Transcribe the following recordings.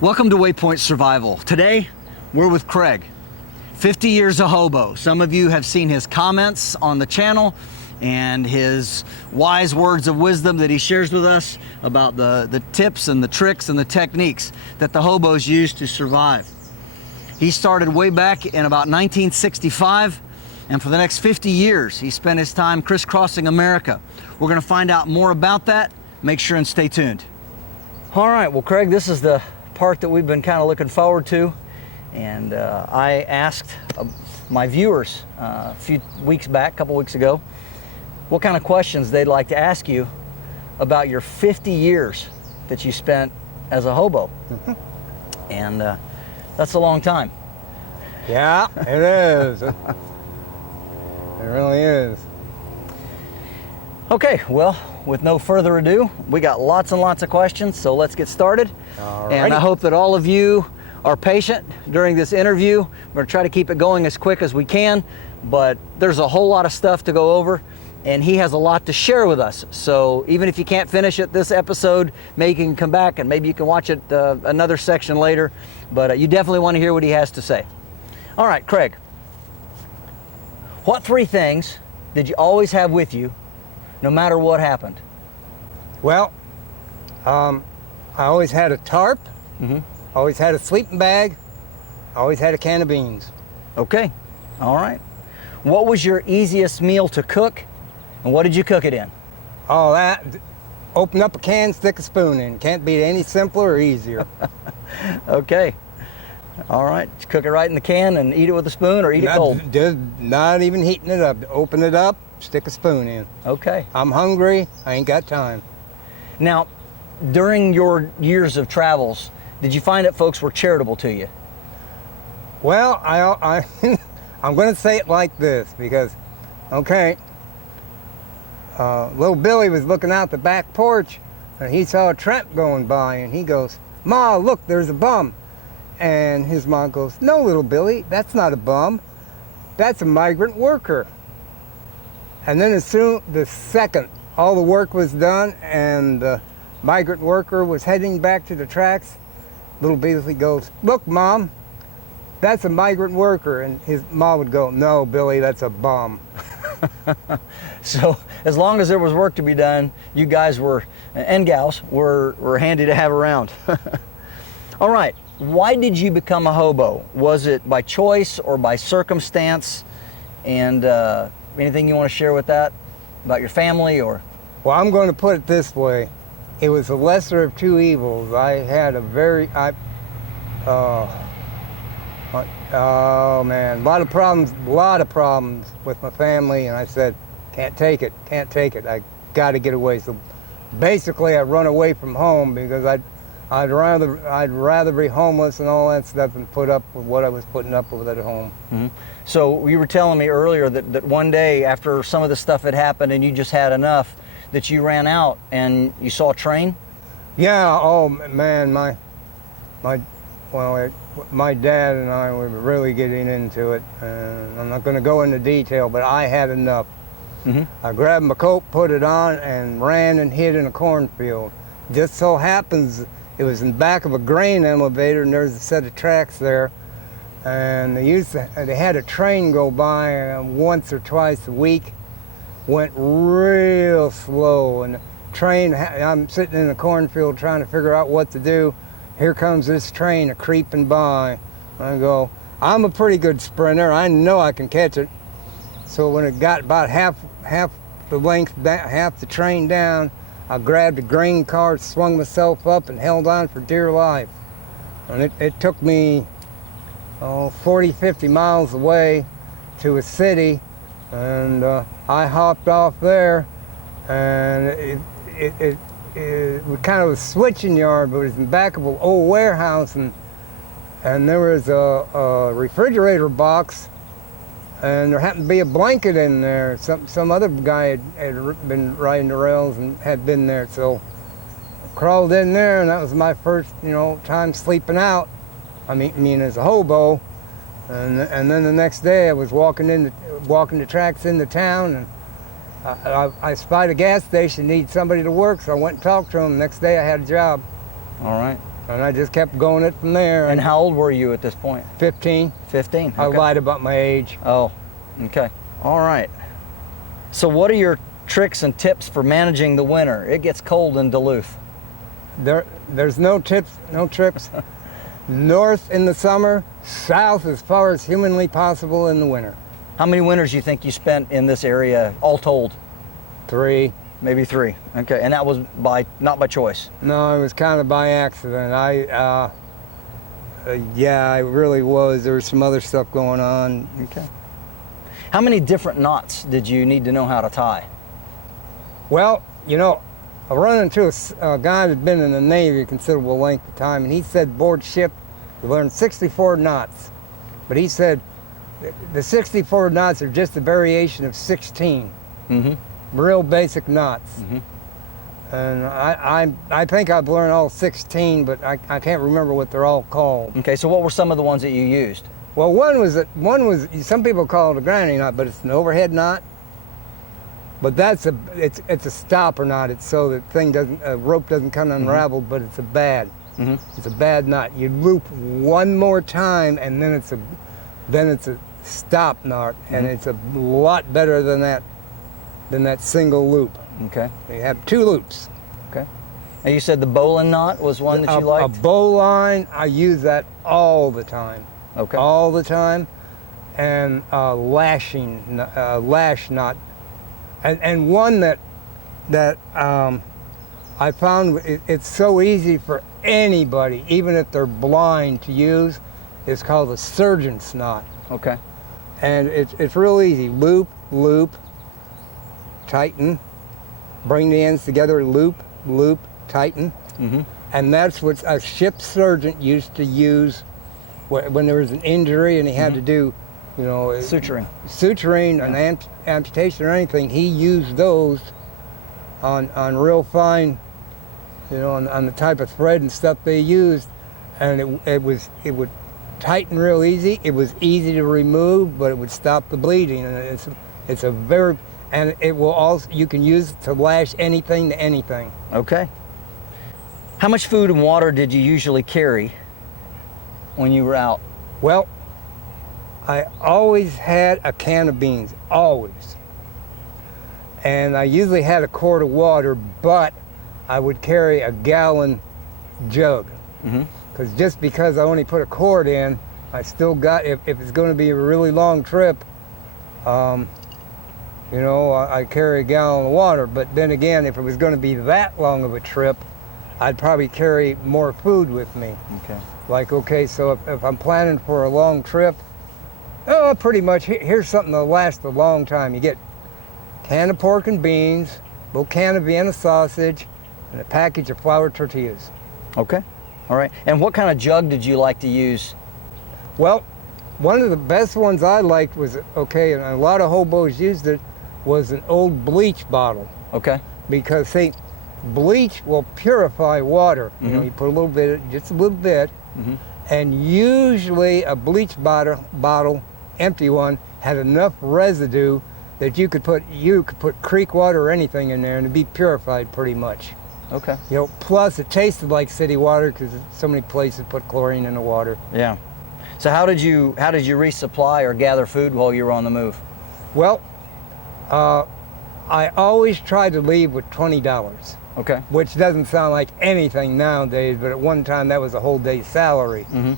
Welcome to WayPoint Survival. Today, we're with Craig. 50 years a hobo. Some of you have seen his comments on the channel and his wise words of wisdom that he shares with us about the tips and the tricks and the techniques that the hobos use to survive. He started way back in about 1965, and for the next 50 years, he spent his time crisscrossing America. We're gonna find out more about that. Make sure and stay tuned. All right, well, Craig, this is the part that we've been kind of looking forward to. And I asked my viewers a few weeks back, a couple weeks ago, what kind of questions they'd like to ask you about your 50 years that you spent as a hobo. And that's a long time. Yeah, it is. It really is. Okay, well, with no further ado, we got lots and lots of questions, so let's get started. Alrighty. And I hope that all of you are patient during this interview. We're gonna try to keep it going as quick as we can, but there's a whole lot of stuff to go over, and he has a lot to share with us. So even if you can't finish it this episode, maybe you can come back and maybe you can watch it another section later, but you definitely want to hear what he has to say. All right, Craig, what 3 things did you always have with you no matter what happened? Well, I always had a tarp, always had a sleeping bag, always had a can of beans. Okay, all right. What was your easiest meal to cook, and what did you cook it in? All that, open up a can, stick a spoon in. Can't be any simpler or easier. Okay, all right. Just cook it right in the can and eat it with a spoon, or eat it cold? Just not even heating it up. Open it up, stick a spoon in. Okay. I'm hungry, I ain't got time. Now, during your years of travels, did you find that folks were charitable to you? Well, I'm going to say it like this because, okay, little Billy was looking out the back porch and he saw a tramp going by and he goes, "Ma, look, there's a bum." And his mom goes, "No, little Billy, that's not a bum. That's a migrant worker." And then the second all the work was done and the migrant worker was heading back to the tracks, little Billy goes, "Look, Mom, that's a migrant worker." And his mom would go, "No, Billy, that's a bum." So as long as there was work to be done, you guys were, and gals, were handy to have around. All right, why did you become a hobo? Was it by choice or by circumstance? And anything you want to share with that about your family or? Well, I'm going to put it this way. It was the lesser of 2 evils. I had a oh man, a lot of problems with my family, and I said, can't take it. I got to get away. So basically I run away from home because I'd rather be homeless and all that stuff than put up with what I was putting up with at home. Mm-hmm. So you were telling me earlier that one day after some of this stuff had happened and you just had enough, that you ran out and you saw a train? Yeah, oh man, my dad and I were really getting into it. And I'm not going to go into detail, but I had enough. I grabbed my coat, put it on, and ran and hid in a cornfield. Just so happens it was in the back of a grain elevator, and there's a set of tracks there. And they had a train go by once or twice a week. Went real slow, and the train, I'm sitting in a cornfield trying to figure out what to do. Here comes this train a creeping by. I go, I'm a pretty good sprinter. I know I can catch it. So when it got about half the length, half the train down, I grabbed a grain cart, swung myself up, and held on for dear life. And it took me 40, 50 miles away to a city, and I hopped off there, and it was kind of a switching yard, but it was in the back of an old warehouse, and there was a refrigerator box, and there happened to be a blanket in there. Some other guy had been riding the rails and had been there, so I crawled in there, and that was my first, time sleeping out. I mean as a hobo. And then the next day I was walking the tracks into town, and I spied a gas station, needed somebody to work, so I went and talked to him. Next day I had a job. All right. And I just kept going it from there. And how old were you at this point? 15. 15. Okay. I lied about my age. Oh, okay. All right. So what are your tricks and tips for managing the winter? It gets cold in Duluth. There's no tips, no tricks. North in the summer, south as far as humanly possible in the winter. How many winters do you think you spent in this area, all told? 3. Maybe 3. Okay, and that was not by choice? No, it was kind of by accident. Yeah, it really was. There was some other stuff going on. Okay. How many different knots did you need to know how to tie? Well, you know, I run into a guy that's been in the Navy a considerable length of time, and he said board ship, you learn 64 knots. But he said the 64 knots are just a variation of 16. Real basic knots. And I think I've learned all 16, but I can't remember what they're all called. Okay, so what were some of the ones that you used? Well, one was some people call it a granny knot, but it's an overhead knot. But it's a stopper knot. It's so that rope doesn't come unraveled, but it's a bad knot. You loop one more time, and then it's a stop knot, and it's a lot better than that single loop. Okay. You have 2 loops. Okay. And you said the bowline knot was one that you liked? A bowline, I use that all the time. Okay. All the time. And lash knot. And one that I found it's so easy for anybody, even if they're blind, to use. It's called a surgeon's knot. Okay. And it's real easy. Loop, loop, tighten, bring the ends together, loop, loop, tighten. And that's what a ship surgeon used to use when there was an injury and he had to do, you know, suturing, an amputation or anything. He used those on real fine, you know, on the type of thread and stuff they used, and it would tighten real easy. It was easy to remove, but it would stop the bleeding, and it's a very, and it will also, you can use it to lash anything to anything. Okay. How much food and water did you usually carry when you were out? Well, I always had a can of beans, always. And I usually had a quart of water, but I would carry a gallon jug. Because I only put a quart in, I still got, if it's going to be a really long trip, you know, I carry a gallon of water. But then again, if it was going to be that long of a trip, I'd probably carry more food with me. Okay. Like, okay, so if I'm planning for a long trip, pretty much, here's something that'll last a long time. You get a can of pork and beans, a little can of Vienna sausage, and a package of flour tortillas. Okay. All right. And what kind of jug did you like to use? Well, one of the best ones I liked was, and a lot of hobos used it, was an old bleach bottle. Okay. Because, see, bleach will purify water. You know, you put a little bit, just a little bit, and usually a bleach bottle, empty one, had enough residue that you could put creek water or anything in there and it'd be purified pretty much. Okay. You know, plus it tasted like city water because so many places put chlorine in the water. Yeah. So how did you resupply or gather food while you were on the move? Well, I always tried to leave with $20. Okay. Which doesn't sound like anything nowadays, but at one time that was a whole day's salary. You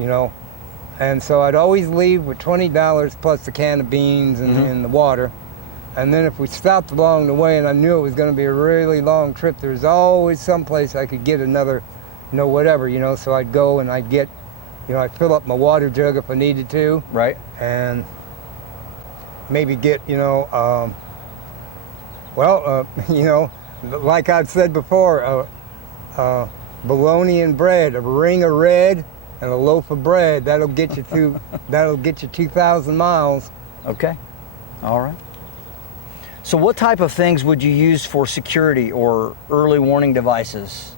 know, and so I'd always leave with $20 plus the can of beans and the water. And then if we stopped along the way and I knew it was going to be a really long trip, there was always some place I could get another, you know, whatever, you know, so I'd go and I'd get, you know, I'd fill up my water jug if I needed to. Right. And maybe get, you know, you know, like I've said before, bologna and bread, a ring of red and a loaf of bread. That'll get you through. That'll get you 2,000 miles. Okay. All right. So, what type of things would you use for security or early warning devices?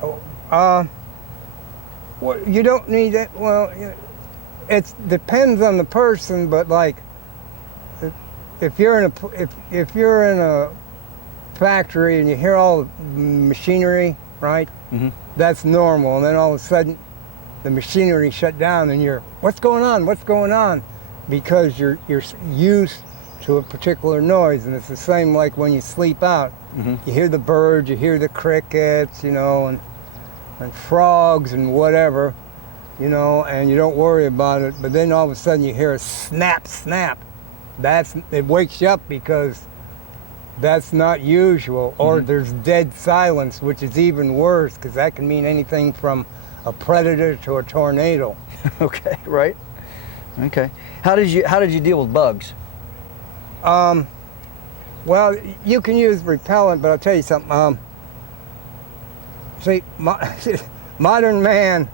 Well, you don't need it. Well, it depends on the person, but like, if you're in a factory and you hear all the machinery right? That's normal. And then all of a sudden, the machinery shut down, and you're, what's going on? What's going on? Because you're used to a particular noise, and it's the same like when you sleep out. You hear the birds, you hear the crickets, you know, and frogs and whatever, you know, and you don't worry about it. But then all of a sudden you hear a snap, snap. It wakes you up because that's not usual. Or there's dead silence, which is even worse, because that can mean anything from a predator to a tornado. Okay, right. Okay. How did you deal with bugs? Well, you can use repellent, but I'll tell you something. See, modern man,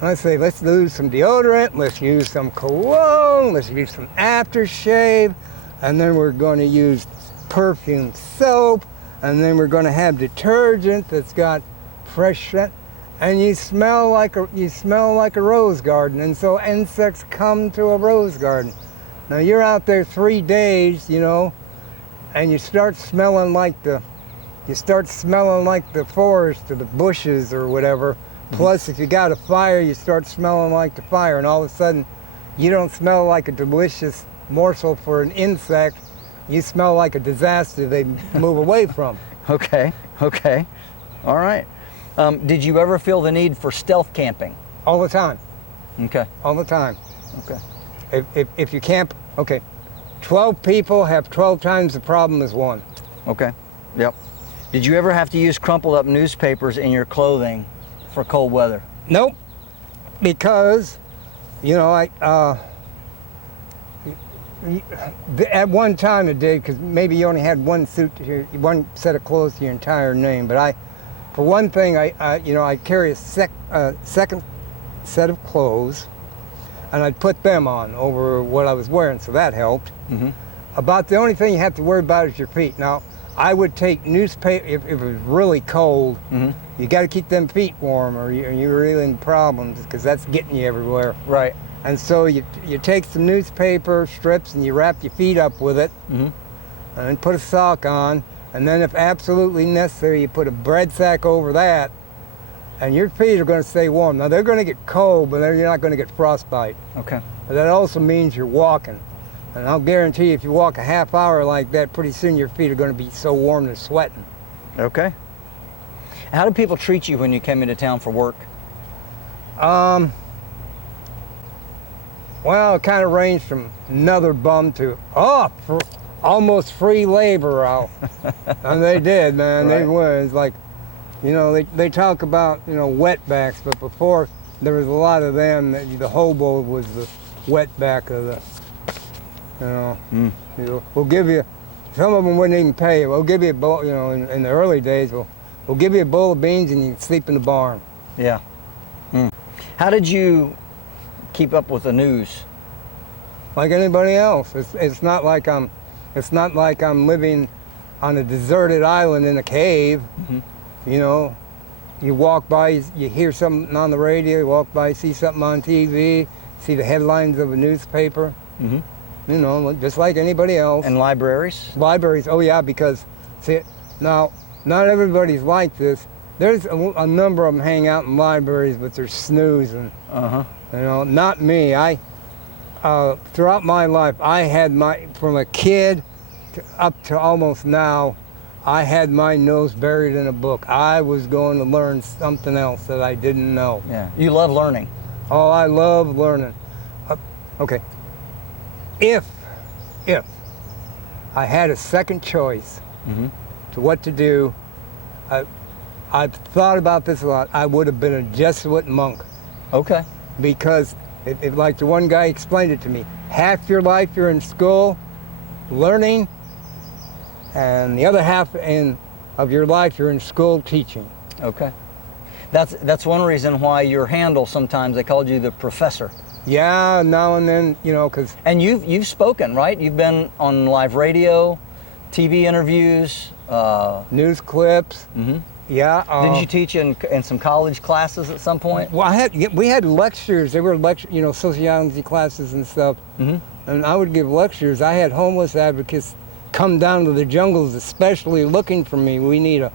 let's use some deodorant, let's use some cologne, let's use some aftershave, and then we're going to use perfume soap, and then we're going to have detergent that's got fresh scent, and you smell like a rose garden, and so insects come to a rose garden. Now you're out there 3 days, you know, and you start smelling like the forest or the bushes or whatever. Plus, if you got a fire, you start smelling like the fire, and all of a sudden, you don't smell like a delicious morsel for an insect. You smell like a disaster they move away from. Okay. All right. Did you ever feel the need for stealth camping? All the time. Okay. All the time. Okay. If you camp, okay, 12 people have 12 times the problem as one. Okay. Yep. Did you ever have to use crumpled up newspapers in your clothing for cold weather? Nope. Because, you know, at one time it did, because maybe you only had one set of clothes to your entire name. But for one thing, I carry a second set of clothes, and I'd put them on over what I was wearing, so that helped. About the only thing you have to worry about is your feet. Now, I would take newspaper, if it was really cold, you got to keep them feet warm, or you're really in problems, because that's getting you everywhere. Right. And so you take some newspaper strips and you wrap your feet up with it, and then put a sock on, and then if absolutely necessary, you put a bread sack over that, and your feet are going to stay warm. Now, they're going to get cold, but you're not going to get frostbite. Okay. But that also means you're walking. And I'll guarantee you, if you walk a half hour like that, pretty soon your feet are going to be so warm they're sweating. Okay. How did people treat you when you came into town for work? Well, it kind of ranged from another bum to, for almost free labor out. And they did, man. Right. They were. It's like, you know, they talk about, you know, wetbacks, but before there was a lot of them. The Hobo was the wetback of the, you know, we'll give you, some of them wouldn't even pay you. We'll give you a bowl, you know, in the early days, we'll give you a bowl of beans and you can sleep in the barn. Yeah. How did you keep up with the news? Like anybody else. It's not like I'm living on a deserted island in a cave. You know, you walk by, you hear something on the radio, you walk by, see something on TV, see the headlines of a newspaper. You know, just like anybody else. And libraries? Libraries, oh yeah, because, see, now, not everybody's like this. There's a number of them hang out in libraries, but they're snoozing. You know, not me. Throughout my life, I had from a kid up to almost now, I had my nose buried in a book. I was going to learn something else that I didn't know. Yeah. You love learning. Oh, I love learning. Okay. If I had a second choice to what to do, I've thought about this a lot. I would have been a Jesuit monk. Okay. Because, like the one guy explained it to me, half your life you're in school learning, and the other half of your life you're in school teaching. Okay. That's one reason why your handle, sometimes they called you the professor. Yeah, now and then, you know, because... And you've spoken, right? You've been on live radio, TV interviews. News clips. Yeah. Did you teach in some college classes at some point? Well, we had lectures. They were sociology classes and stuff. And I would give lectures. I had homeless advocates come down to the jungles, especially looking for me. We need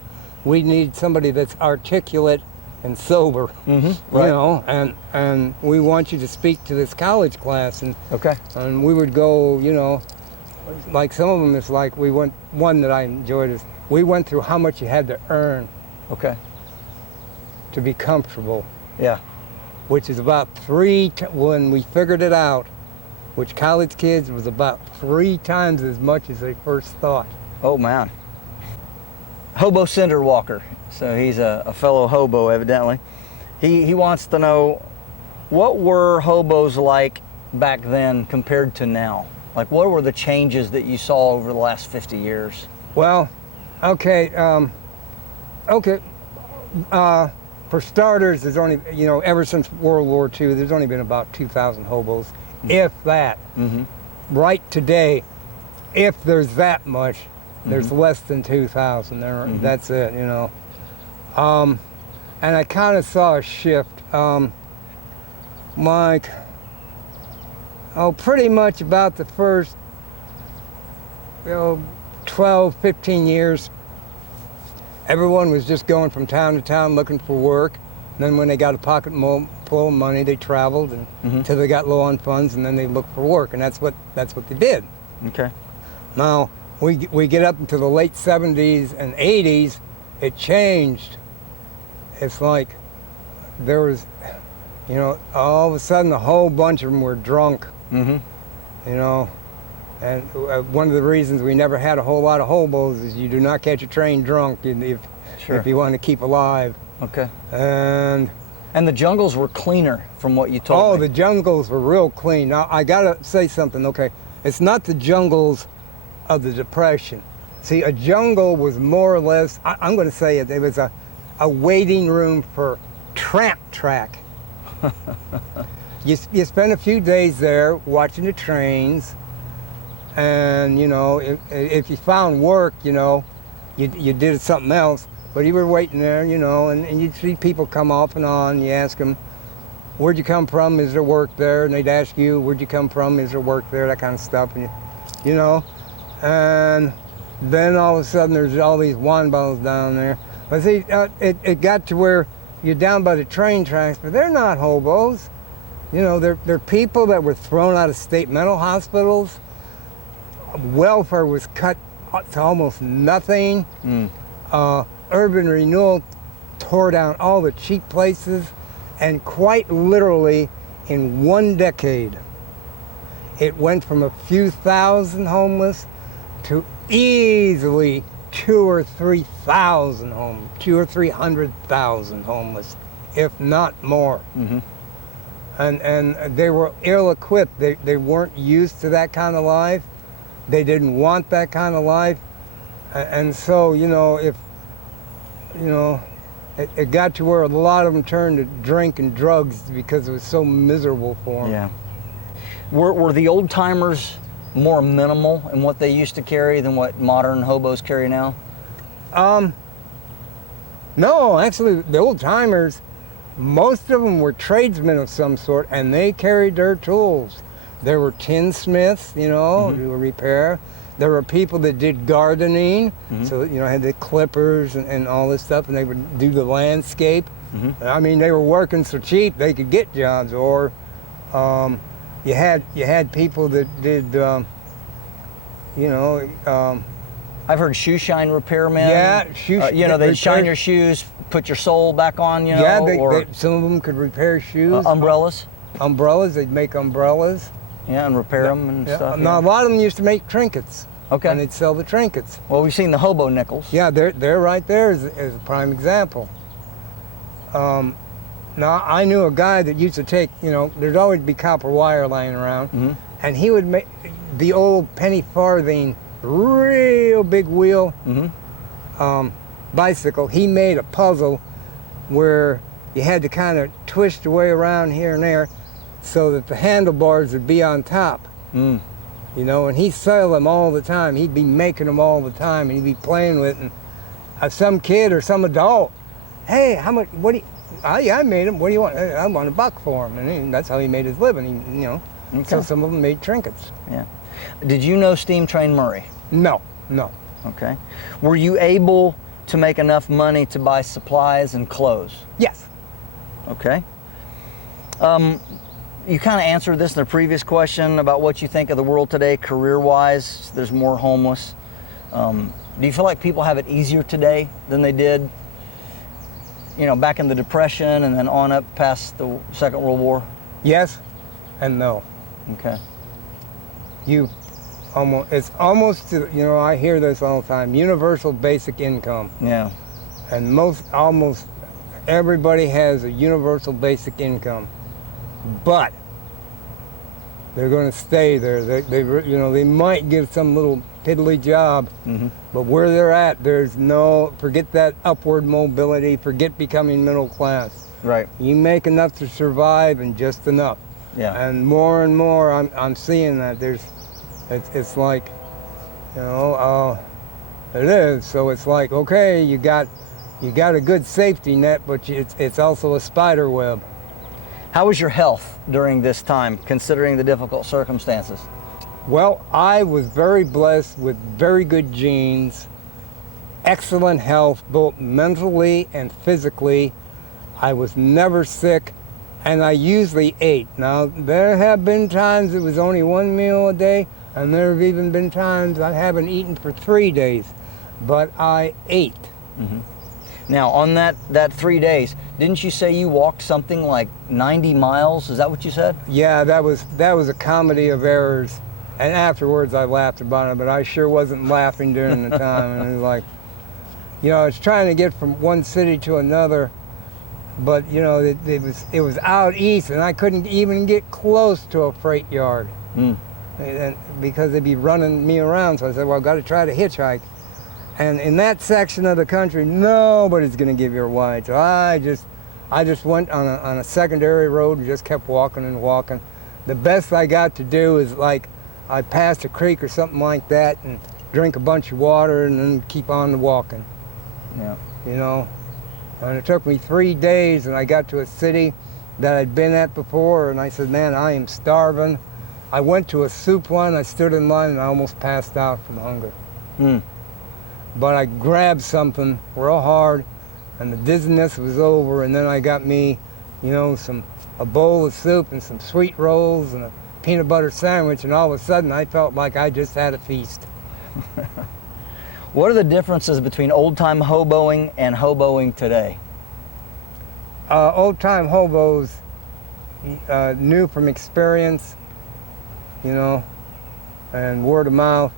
we need somebody that's articulate and sober, Right. you know, and we want you to speak to this college class. And we would go, you know, like some of them is like one that I enjoyed is we went through how much you had to earn to be comfortable. Yeah. Which is about when we figured it out, which college kids was about 3 times as much as they first thought. Oh man. Hobo Cinder Walker. So he's a fellow hobo evidently. He wants to know, what were hobos like back then compared to now? Like, what were the changes that you saw over the last 50 years? Well, okay, for starters, there's only, you know, ever since World War II, there's only been about 2,000 hobos, if that. Right today, if there's that much, there's less than 2,000. That's it, you know. And I kind of saw a shift. Pretty much about the first 12, 15 years, everyone was just going from town to town looking for work. And then when they got a pocket full of money, they traveled until they got low on funds, and then they looked for work, and that's what they did. Okay. Now we get up into the late 70s and 80s, it changed. It's like there was, you know, all of a sudden a whole bunch of them were drunk. You know, and one of the reasons we never had a whole lot of hobos is you do not catch a train drunk if you want to keep alive. Okay. And the jungles were cleaner from what you told me. Oh, the jungles were real clean. Now, I gotta say something, okay? It's not the jungles of the Depression. See, a jungle was more or less, I'm gonna say it was a waiting room for tramp track. You spend a few days there watching the trains, and, you know, if you found work, you know, you did something else. But you were waiting there, you know, and you'd see people come off and on. You ask them, where'd you come from? Is there work there? And they'd ask you, where'd you come from? Is there work there? That kind of stuff. And you know, and then all of a sudden there's all these wine bottles down there. But see, it got to where you're down by the train tracks, but they're not hobos. You know, they're people that were thrown out of state mental hospitals. Welfare was cut to almost nothing. Urban renewal tore down all the cheap places, and quite literally in one decade it went from a few thousand homeless to easily 200,000 or 300,000 homeless, if not more. And they were ill-equipped. They weren't used to that kind of life. They didn't want that kind of life. And so, you know, it got to where a lot of them turned to drink and drugs because it was so miserable for them. Yeah. Were the old timers more minimal in what they used to carry than what modern hobos carry now? No, actually, the old timers, most of them were tradesmen of some sort, and they carried their tools. There were tinsmiths, you know, to repair. There were people that did gardening, so, you know, had the clippers and all this stuff, and they would do the landscape. I mean, they were working so cheap they could get jobs. Or you had people that did, you know. I've heard shoe shine repairmen. Yeah, you know, they shine your shoes, put your sole back on. You know, yeah, some of them could repair shoes. Umbrellas. Umbrellas, they'd make umbrellas. Yeah, and repair them and stuff. Now, a lot of them used to make trinkets. Okay. And they'd sell the trinkets. Well, we've seen the hobo nickels. Yeah, they're right there as a prime example. Now, I knew a guy that used to take, you know, there'd always be copper wire lying around, and he would make the old penny farthing, real big wheel bicycle. He made a puzzle where you had to kind of twist your way around here and there so that the handlebars would be on top. You know, and he'd sell them all the time. He'd be making them all the time, and he'd be playing with it. And some kid or some adult, hey, how much, what do you, oh yeah, I made them, what do you want? I want $1 for them. And that's how he made his living, you know. So some of them made trinkets. Yeah. Did you know Steam Train Murray? No. Okay. Were you able to make enough money to buy supplies and clothes. Yes. Okay. You kind of answered this in the previous question about what you think of the world today, career-wise. There's more homeless. Do you feel like people have it easier today than they did, back in the Depression and then on up past the Second World War? Yes and no. Okay. It's almost, I hear this all the time, universal basic income. Yeah. And almost everybody has a universal basic income. But they're going to stay there. They might give some little piddly job, but where they're at, forget that upward mobility, forget becoming middle class. Right. You make enough to survive and just enough. Yeah. And more, I'm seeing that it's like, it is. So it's like, okay, you got a good safety net, but it's also a spider web. How was your health during this time, considering the difficult circumstances? Well, I was very blessed with very good genes, excellent health, both mentally and physically. I was never sick, and I usually ate. Now, there have been times it was only one meal a day, and there have even been times I haven't eaten for 3 days, but I ate. Now, on that 3 days, didn't you say you walked something like 90 miles? Is that what you said? Yeah, that was a comedy of errors. And afterwards I laughed about it, but I sure wasn't laughing during the time. And it was like, I was trying to get from one city to another, but it was out east, and I couldn't even get close to a freight yard. And because they'd be running me around. So I said, well, I've got to try to hitchhike. And in that section of the country, nobody's going to give you a ride. So I just went on a secondary road and just kept walking and walking. The best I got to do is like, I passed a creek or something like that and drink a bunch of water and then keep on walking. Yeah. And it took me 3 days, and I got to a city that I'd been at before, and I said, man, I am starving. I went to a soup one, I stood in line, and I almost passed out from hunger. But I grabbed something real hard, and the dizziness was over, and then I got me, a bowl of soup and some sweet rolls and a peanut butter sandwich, and all of a sudden I felt like I just had a feast. What are the differences between old-time hoboing and hoboing today? Old-time hobos knew from experience, and word of mouth,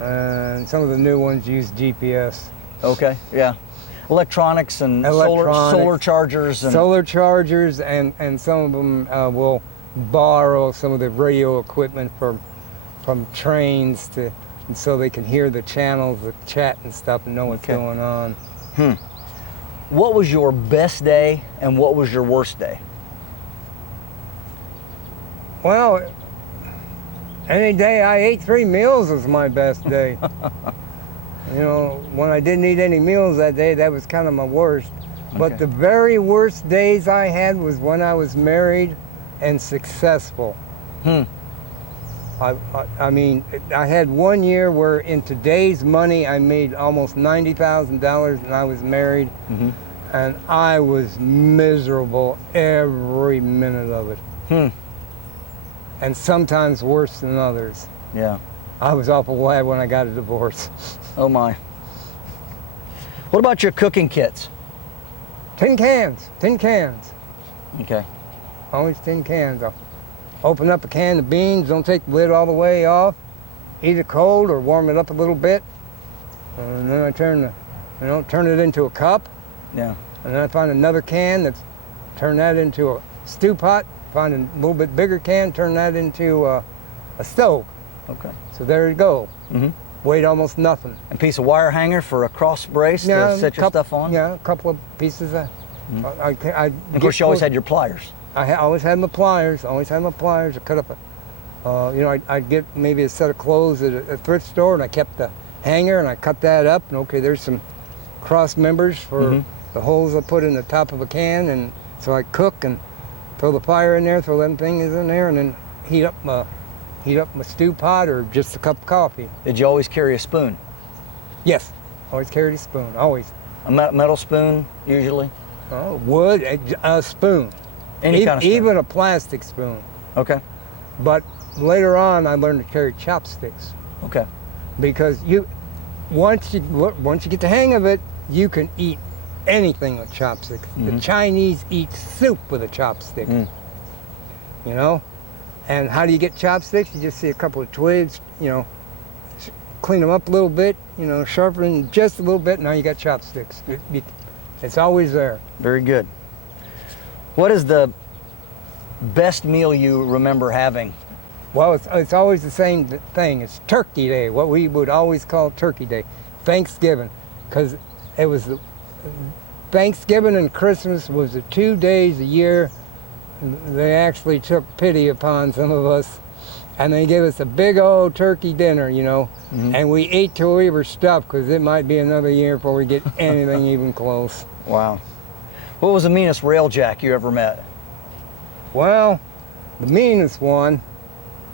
and some of the new ones use GPS. Okay, yeah. Electronics and solar chargers. Solar chargers, and some of them will borrow some of the radio equipment from trains and so they can hear the channels, the chat and stuff, and know what's going on. What was your best day and what was your worst day? Well, any day I ate 3 meals was my best day. When I didn't eat any meals that day, that was kind of my worst. But the very worst days I had was when I was married and successful. I mean, I had 1 year where in today's money I made almost $90,000, and I was married, and I was miserable every minute of it. And sometimes worse than others. Yeah. I was awful glad when I got a divorce. Oh my. What about your cooking kits? Tin cans. Okay. Always tin cans. I'll open up a can of beans, don't take the lid all the way off, eat it cold or warm it up a little bit, and then I turn it into a cup. Yeah. And then I find another can turn that into a stew pot, find a little bit bigger can, turn that into a stove. Okay. So there you go. Weighed almost nothing. A piece of wire hanger for a cross brace to set your stuff on? Yeah, a couple of pieces of... Of course, you always had your pliers. I always had my pliers. I cut up I'd get maybe a set of clothes at a thrift store, and I kept the hanger, and I cut that up, and there's some cross members for the holes I put in the top of a can, and so I cook and throw the fire in there, throw them things in there, and then heat up my stew pot or just a cup of coffee. Did you always carry a spoon? Yes. Always carried a spoon, always. A metal spoon, usually? Oh, wood, a spoon. Any kind of spoon? Even a plastic spoon. Okay. But later on, I learned to carry chopsticks. Okay. Because once you get the hang of it, you can eat anything with chopsticks. The Chinese eat soup with a chopstick. You know? And how do you get chopsticks? You just see a couple of twigs, you know, clean them up a little bit, you know, sharpen them just a little bit, now you got chopsticks. It's always there. Very good. What is the best meal you remember having? Well, it's always the same thing. It's Turkey Day, what we would always call Turkey Day, Thanksgiving, because it was Thanksgiving and Christmas was the 2 days a year they actually took pity upon some of us, and they gave us a big old turkey dinner, you know, and we ate till we were stuffed, because it might be another year before we get anything even close. Wow. What was the meanest railjack you ever met? Well, the meanest one,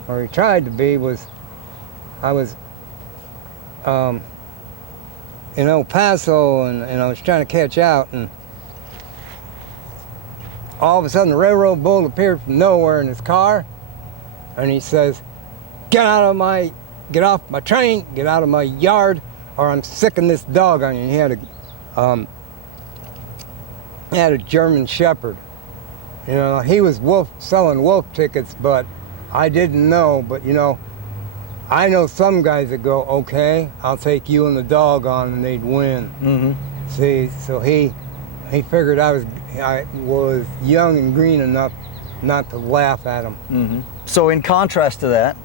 or he tried to be, was I was in El Paso, and I was trying to catch out, and all of a sudden the railroad bull appeared from nowhere in his car, and he says, get off my train, get out of my yard, or I'm sicking this dog on you. And he had a German Shepherd. You know, he was selling wolf tickets, but I didn't know. But you know, I know some guys that go, okay, I'll take you and the dog on, and they'd win. See, so he figured I was young and green enough not to laugh at him. So in contrast to that,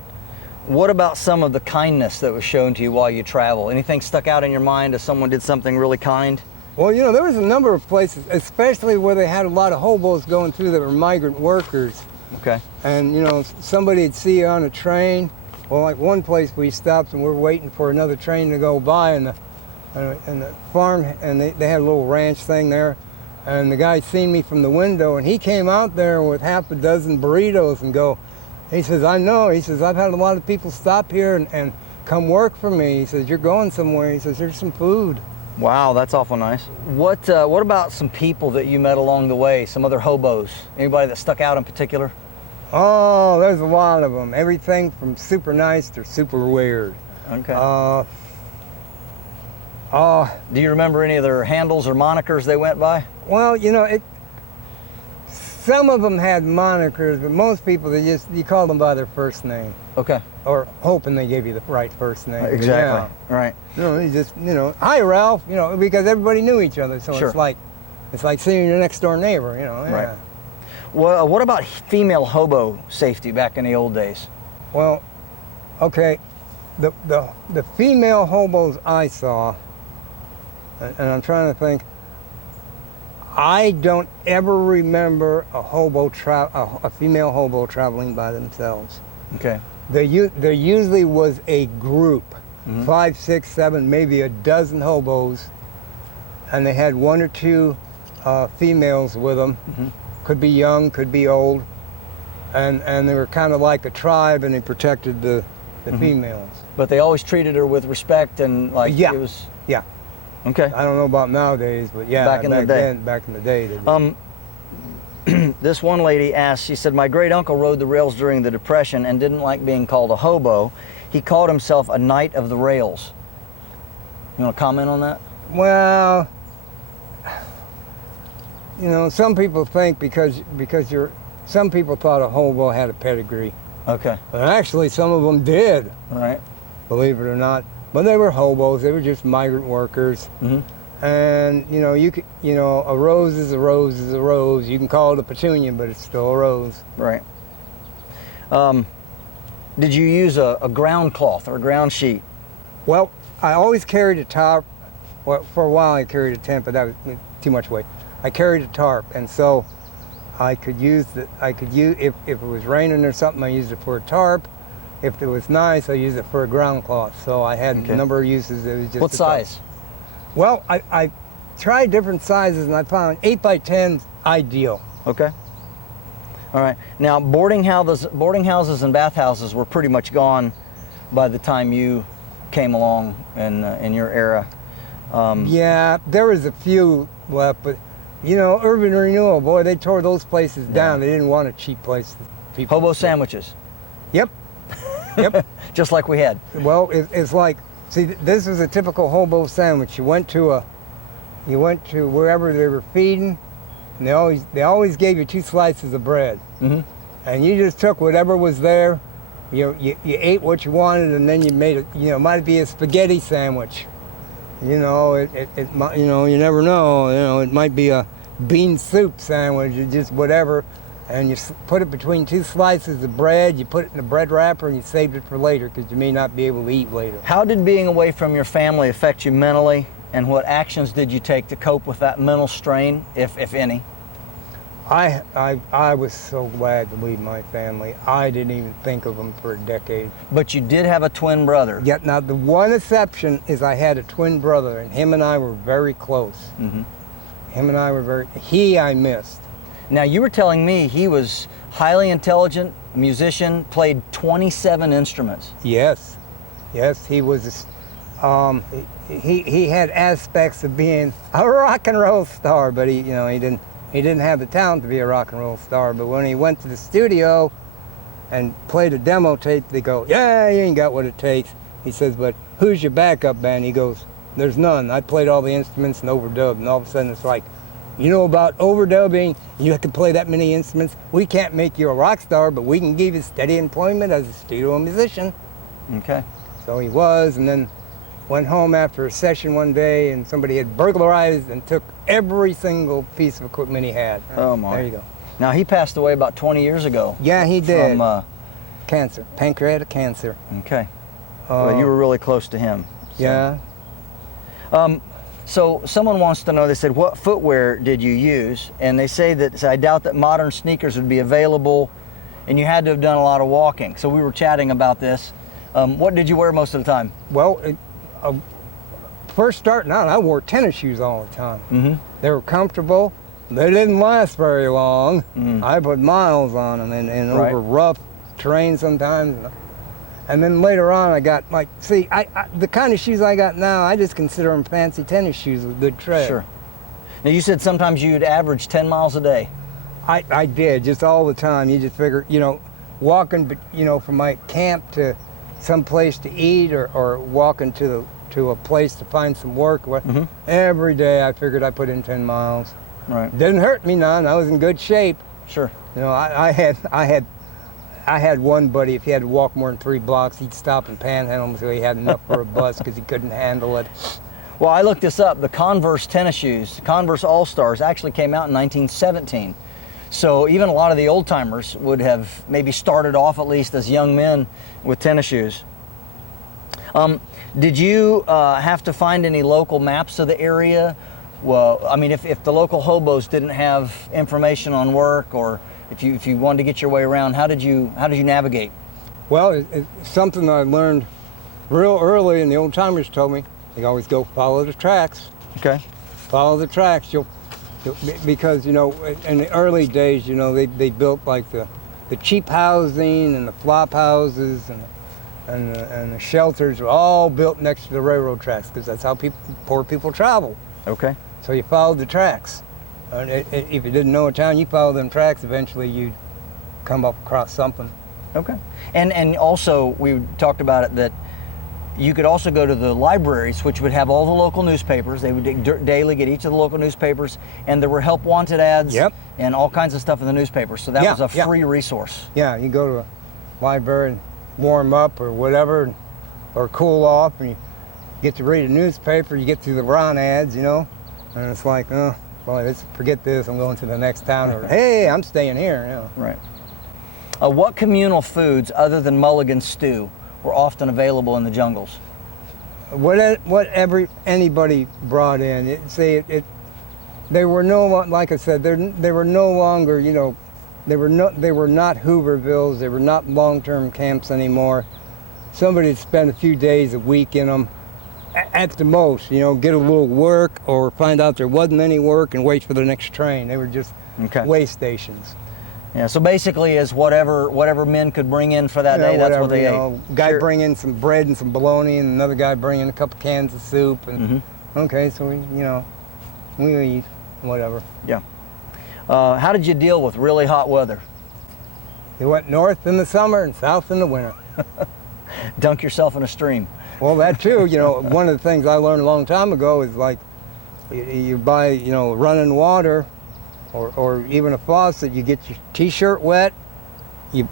what about some of the kindness that was shown to you while you travel? Anything stuck out in your mind as someone did something really kind? Well, you know, there was a number of places, especially where they had a lot of hobos going through that were migrant workers. Okay. And, you know, somebody'd see you on a train. Well, like one place we stopped and we're waiting for another train to go by, and the farm, and they had a little ranch thing there. And the guy seen me from the window, and he came out there with half a dozen burritos and he says, I know. He says, I've had a lot of people stop here and come work for me. He says, you're going somewhere. He says, there's some food. Wow, that's awful nice. What about some people that you met along the way, some other hobos? Anybody that stuck out in particular? Oh, there's a lot of them. Everything from super nice to super weird. Okay. Do you remember any of their handles or monikers they went by? Well, you know, some of them had monikers, but most people, you call them by their first name. Okay. Or hoping they gave you the right first name. Exactly. Yeah. Right. You know, you just, you know, hi Ralph, you know, because everybody knew each other, so Sure. it's like seeing your next door neighbor, you know. Yeah. Right. Well, what about female hobo safety back in the old days? Well, okay, the female hobos I saw, and I'm trying to think, I don't ever remember a female hobo traveling by themselves. Okay. There usually was a group, 5, 6, 7, maybe a dozen hobos, and they had 1 or 2 females with them. Could be young, could be old, and they were kind of like a tribe, and they protected the females. But they always treated her with respect and like Yeah. it was. Yeah. Okay. I don't know about nowadays, but yeah, Back in the day. Back in the day. They did. This one lady asked, she said, my great uncle rode the rails during the Depression and didn't like being called a hobo. He called himself a knight of the rails. You want to comment on that? Well, you know, some people think some people thought a hobo had a pedigree. Okay. But actually some of them did, All right. believe it or not. But they were hobos, they were just migrant workers. And you know, a rose is a rose is a rose. You can call it a petunia, but it's still a rose. Right. Did you use a ground cloth or a ground sheet? Well, I always carried a tarp. Well, for a while I carried a tent, but that was too much weight. I carried a tarp, and so I could use if it was raining or something, I used it for a tarp. If it was nice, I used it for a ground cloth. So I had a number of uses. It was just what size? Well, I tried different sizes, and I found 8 by 10 ideal. Okay. All right. Now, boarding houses and bathhouses were pretty much gone by the time you came along in your era. Yeah, there was a few left, but you know, urban renewal, boy, they tore those places down. They didn't want a cheap place. Hobo sandwiches. Yep. Yep. Just like we had. Well, it's like, see, this is a typical hobo sandwich. You went to wherever they were feeding, and they always gave you 2 slices of bread, and you just took whatever was there. You ate what you wanted, and then you made it. You know, it might be a spaghetti sandwich. You know, you know, you never know. You know, it might be a bean soup sandwich, or just whatever. And you put it between 2 slices of bread, you put it in a bread wrapper, and you saved it for later because you may not be able to eat later. How did being away from your family affect you mentally, and what actions did you take to cope with that mental strain, if any? I was so glad to leave my family. I didn't even think of them for a decade. But you did have a twin brother. Yeah, now the one exception is I had a twin brother, and him and I were very close. Him and I were I missed. Now, you were telling me he was highly intelligent, musician, played 27 instruments. Yes, he was. He had aspects of being a rock and roll star, but he didn't have the talent to be a rock and roll star. But when he went to the studio and played a demo tape, they go, "Yeah, you ain't got what it takes." He says, "But who's your backup band?" He goes, "There's none. I played all the instruments and overdubbed." And all of a sudden, it's like, you know about overdubbing? You can play that many instruments. We can't make you a rock star, but we can give you steady employment as a studio musician. Okay. So he was, and then went home after a session one day, and somebody had burglarized and took every single piece of equipment he had. Oh my. There you go. Now, he passed away about 20 years ago. Yeah, he did. From cancer, pancreatic cancer. Okay. Well, you were really close to him. So. Yeah. So someone wants to know, they said, what footwear did you use? And they say that, I doubt that modern sneakers would be available, and you had to have done a lot of walking. So we were chatting about this. What did you wear most of the time? Well, first starting out, I wore tennis shoes all the time. They were comfortable. They didn't last very long. I put miles on them and over rough terrain sometimes. And then later on, I got the kind of shoes I got now, I just consider them fancy tennis shoes with good tread. Sure. Now, you said sometimes you'd average 10 miles a day. I did, just all the time. You just figure, you know, walking, you know, from my camp to some place to eat, or walking to a place to find some work. Every day I figured I put in 10 miles. Right. Didn't hurt me none. I was in good shape. Sure. You know, I had one buddy, if he had to walk more than 3 blocks, he'd stop and panhandle him so he had enough for a bus because he couldn't handle it. Well, I looked this up. The Converse tennis shoes, Converse All-Stars, actually came out in 1917. So even a lot of the old-timers would have maybe started off, at least as young men, with tennis shoes. Did you have to find any local maps of the area? Well, I mean, if the local hobos didn't have information on work, or if you wanted to get your way around, how did you navigate? Well, it's something I learned real early, and the old timers told me. You always go follow the tracks. Okay. Follow the tracks. Because, you know, in the early days, you know, they built like the cheap housing and the flop houses and the shelters were all built next to the railroad tracks, because that's how poor people travel. Okay. So you followed the tracks. And if you didn't know a town, you follow them tracks, eventually you'd come up across something. Okay. And also, we talked about it, that you could also go to the libraries, which would have all the local newspapers. They would daily get each of the local newspapers, and there were help wanted ads and all kinds of stuff in the newspapers. So that was a free resource. Yeah, you go to a library and warm up or whatever, or cool off, and you get to read a newspaper. You get through the Ron ads, you know, and it's like, oh, boy, forget this. I'm going to the next town, or hey, I'm staying here. You know. Right. What communal foods other than mulligan stew were often available in the jungles? Whatever anybody brought in, they were like I said, they were no longer, you know, they were not Hoovervilles. They were not long-term camps anymore. Somebody had spent a few days a week in them, at the most, you know, get a little work or find out there wasn't any work and wait for the next train. They were just way stations. Yeah, so basically is whatever men could bring in for that day, that's what they ate. Guy bring in some bread and some bologna, and another guy bring in a couple cans of soup, and Okay, so we leave, whatever. Yeah. How did you deal with really hot weather? You went north in the summer and south in the winter. Dunk yourself in a stream. Well, that too, one of the things I learned a long time ago is like, you buy, running water, or even a faucet. You get your t-shirt wet. You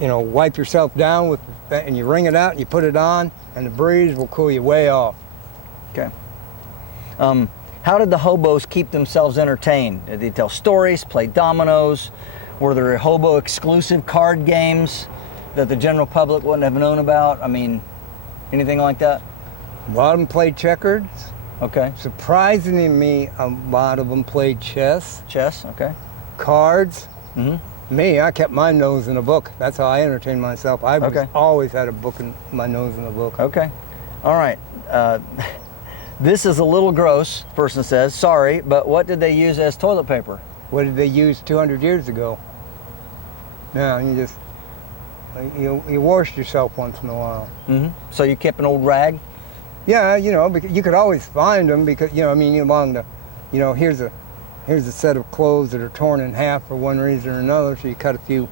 wipe yourself down with that, and you wring it out and you put it on, and the breeze will cool you way off. Okay. How did the hobos keep themselves entertained? Did they tell stories, play dominoes? Were there hobo exclusive card games that the general public wouldn't have known about? I mean, anything like that? A lot of them played checkers. Okay. Surprisingly, me, a lot of them played chess. Chess, okay. Cards. Mm-hmm. Me, I kept my nose in a book. That's how I entertained myself. I always had a book in my nose in a book. Okay. All right. This is a little gross, person says. Sorry, but what did they use as toilet paper? What did they use 200 years ago? No, you washed yourself once in a while. Mm-hmm. So you kept an old rag? Yeah, because you could always find them because, here's a set of clothes that are torn in half for one reason or another, so you cut a few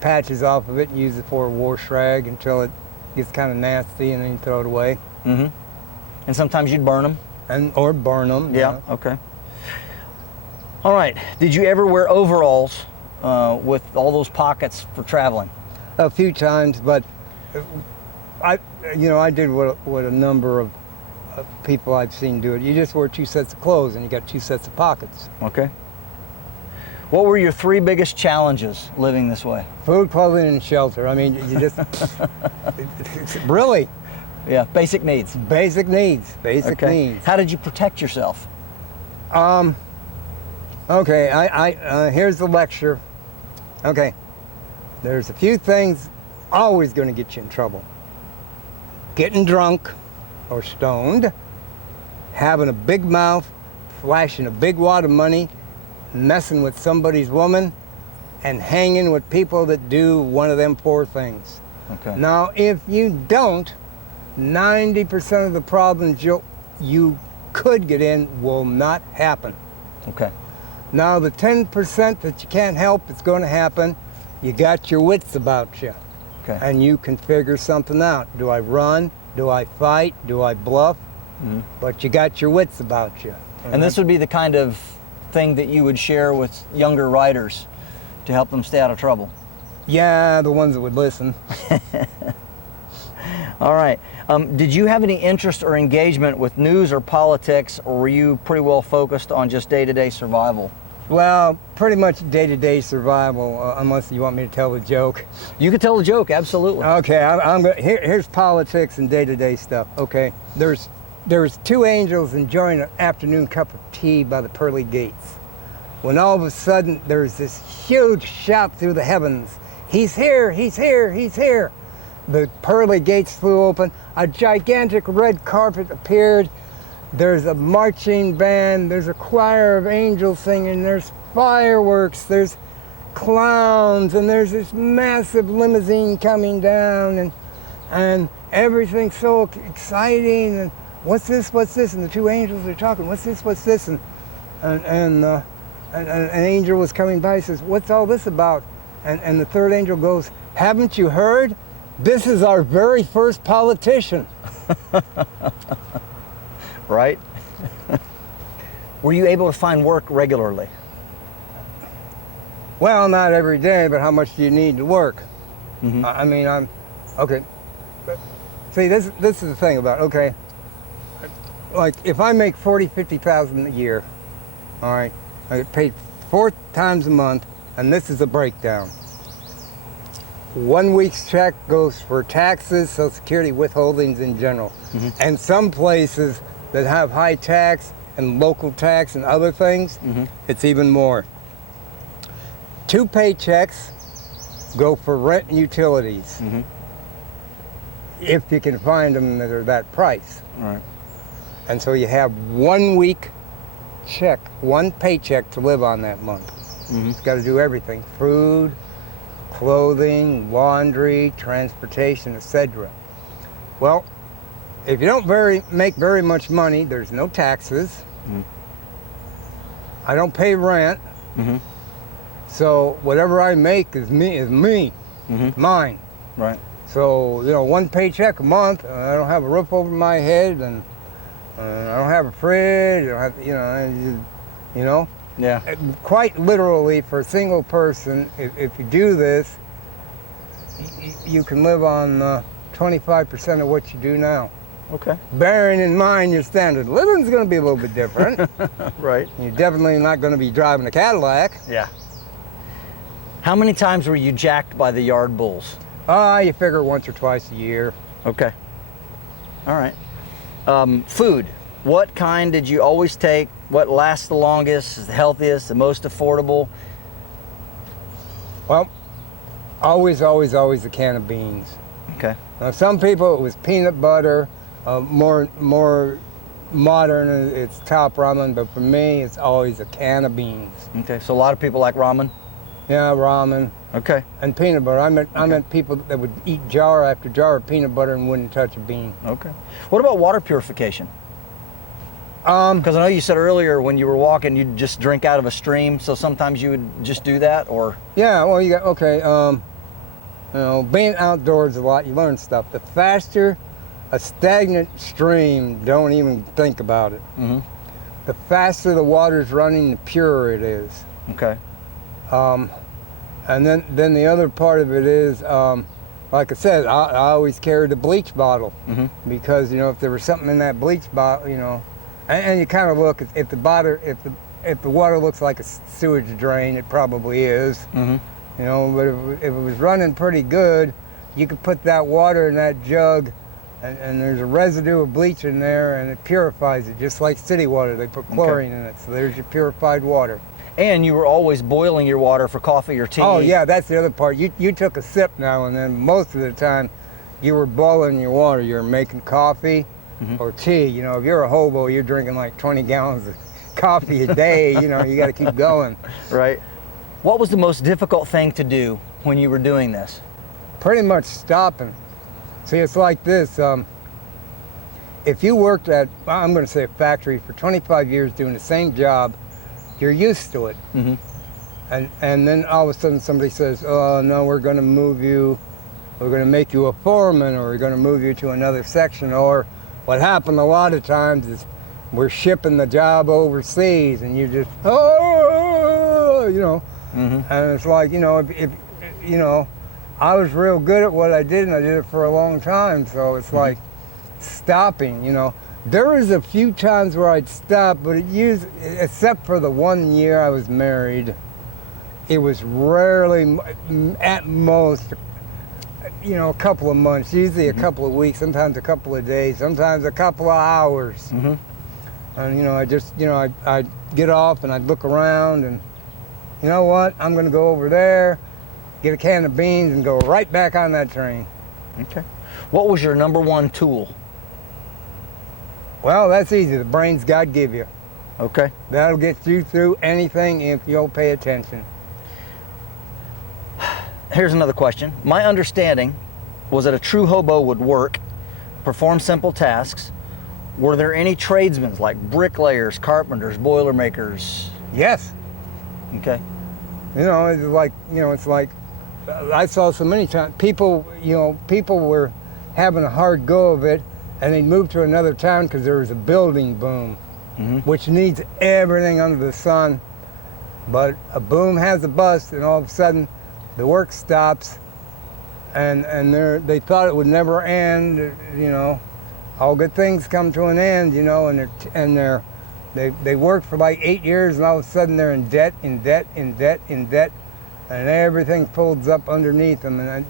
patches off of it and use it for a wash rag until it gets kind of nasty, and then you throw it away. Mm-hmm. And sometimes you'd burn them? Or burn them. Yeah, okay. All right. Did you ever wear overalls with all those pockets for traveling? A few times, but I did what a number of people I've seen do it. You just wear 2 sets of clothes and you got 2 sets of pockets. Okay. What were your 3 biggest challenges living this way? Food, clothing, and shelter. I mean, you just really. Yeah, basic needs. Basic needs. Basic needs. How did you protect yourself? Okay, I here's the lecture. Okay, there's a few things always going to get you in trouble. Getting drunk or stoned, having a big mouth, flashing a big wad of money, messing with somebody's woman, and hanging with people that do one of them 4 things. Okay. Now, if you don't, 90% of the problems you could get in will not happen. Okay. Now, the 10% that you can't help it's going to happen, you got your wits about you. Okay. And you can figure something out. Do I run? Do I fight? Do I bluff? Mm-hmm. But you got your wits about you. And this would be the kind of thing that you would share with younger riders to help them stay out of trouble? Yeah, the ones that would listen. All right. Did you have any interest or engagement with news or politics, or were you pretty well focused on just day-to-day survival? Well, pretty much day-to-day survival, unless you want me to tell the joke. You could tell the joke, absolutely. Okay, here's politics and day-to-day stuff. Okay, there's 2 angels enjoying an afternoon cup of tea by the pearly gates, when all of a sudden there's this huge shout through the heavens. He's here, he's here, he's here. The pearly gates flew open, a gigantic red carpet appeared, there's a marching band, there's a choir of angels singing, there's fireworks, there's clowns, and there's this massive limousine coming down, and everything's so exciting, and what's this, and the 2 angels are talking, what's this, and an angel was coming by and says, what's all this about? And the 3rd angel goes, haven't you heard? This is our very first politician. Right? Were you able to find work regularly? Well, not every day, but how much do you need to work? Mm-hmm. I mean, I'm, okay. See, this is the thing about, okay, like if I make $40,000-$50,000 a year, all right, I get paid 4 times a month, and this is a breakdown. 1 week's check goes for taxes, Social Security, withholdings in general. Mm-hmm. And some places that have high tax and local tax and other things, mm-hmm. it's even more. 2 paychecks go for rent and utilities, mm-hmm. if you can find them that are that price. All right. And so you have 1 week check, 1 paycheck to live on that month. Mm-hmm. It's got to do everything: food, clothing, laundry, transportation, etc. Well, if you don't make very much money, there's no taxes. I don't pay rent. So whatever I make is me, mine. Right. So, you know, one paycheck a month, I don't have a roof over my head, and I don't have a fridge, I don't have, you know. Yeah. Quite literally, for a single person, if you do this, you can live on 25% of what you do now. Okay. Bearing in mind your standard of living is going to be a little bit different. Right. You're definitely not going to be driving a Cadillac. Yeah. How many times were you jacked by the yard bulls? You figure once or twice a year. Okay. All right. Food. What kind did you always take? What lasts the longest, is the healthiest, the most affordable? Well, always a can of beans. Okay. Now, some people, it was peanut butter. More modern, it's top ramen, but for me, it's always a can of beans. Okay, so a lot of people like ramen? Yeah, ramen. Okay. And peanut butter. I meant people that would eat jar after jar of peanut butter and wouldn't touch a bean. Okay. What about water purification? Because I know you said earlier when you were walking, you'd just drink out of a stream, so sometimes you would just do that, or? Yeah, well, you got, okay, you know, being outdoors a lot, you learn stuff. The faster a stagnant stream, don't even think about it. The faster the water's running, the purer it is. Okay. And then the other part of it is, like I said, I always carried a bleach bottle because, you know, if there was something in that bleach bottle, you know, and you kind of look if the water looks like a sewage drain, it probably is. You know, but if it was running pretty good, you could put that water in that jug, and there's a residue of bleach in there, and it purifies it, just like city water. They put chlorine in it, so there's your purified water. And you were always boiling your water for coffee or tea. Oh yeah, that's the other part. You took a sip now and then. Most of the time, you were boiling your water. You were making coffee or tea. You know, if you're a hobo, you're drinking like 20 gallons of coffee a day. You know, you got to keep going. Right. What was the most difficult thing to do when you were doing this? Pretty much stopping. See, it's like this. If you worked at, I'm going to say a factory for 25 years doing the same job, you're used to it. And then all of a sudden somebody says, oh no, we're going to move you, we're going to make you a foreman, or we're going to move you to another section. Or what happened a lot of times is we're shipping the job overseas, and you just, oh, you know. And it's like, you know, if you know, I was real good at what I did, and I did it for a long time, so it's like stopping, you know. There was a few times where I'd stop, but except for the 1 year I was married, it was rarely, at most, you know, a couple of months, usually a couple of weeks, sometimes a couple of days, sometimes a couple of hours. And, you know, I just, you know, I'd get off and I'd look around and, you know what, I'm going to go over there, get a can of beans, and go right back on that train. Okay. What was your number one tool? Well, that's easy. The brains God give you. Okay. That'll get you through anything if you'll pay attention. Here's another question. My understanding was that a true hobo would work, perform simple tasks. Were there any tradesmen like bricklayers, carpenters, boilermakers? Yes. Okay. You know, it's like I saw so many times people were having a hard go of it, and they'd move to another town because there was a building boom, which needs everything under the sun. But a boom has a bust, and all of a sudden the work stops, and they thought it would never end. You know, all good things come to an end. You know, and they worked for like 8 years, and all of a sudden they're in debt, and everything folds up underneath them. And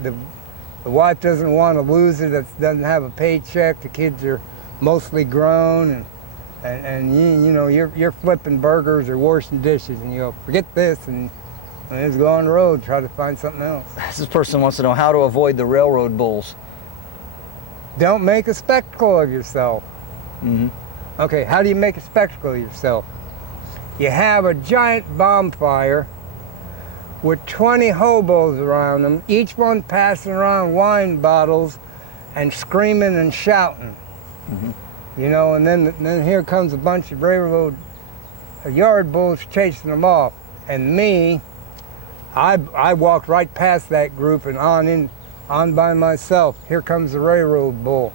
the wife doesn't want to lose it. That doesn't have a paycheck. The kids are mostly grown, and you know you're flipping burgers or washing dishes, and you go, forget this, and just go on the road, try to find something else. This person wants to know how to avoid the railroad bulls. Don't make a spectacle of yourself. Okay, how do you make a spectacle of yourself? You have a giant bonfire with 20 hobos around them, each one passing around wine bottles and screaming and shouting. You know, and then here comes a bunch of railroad yard bulls chasing them off. And me, I walked right past that group and on by myself. Here comes the railroad bull.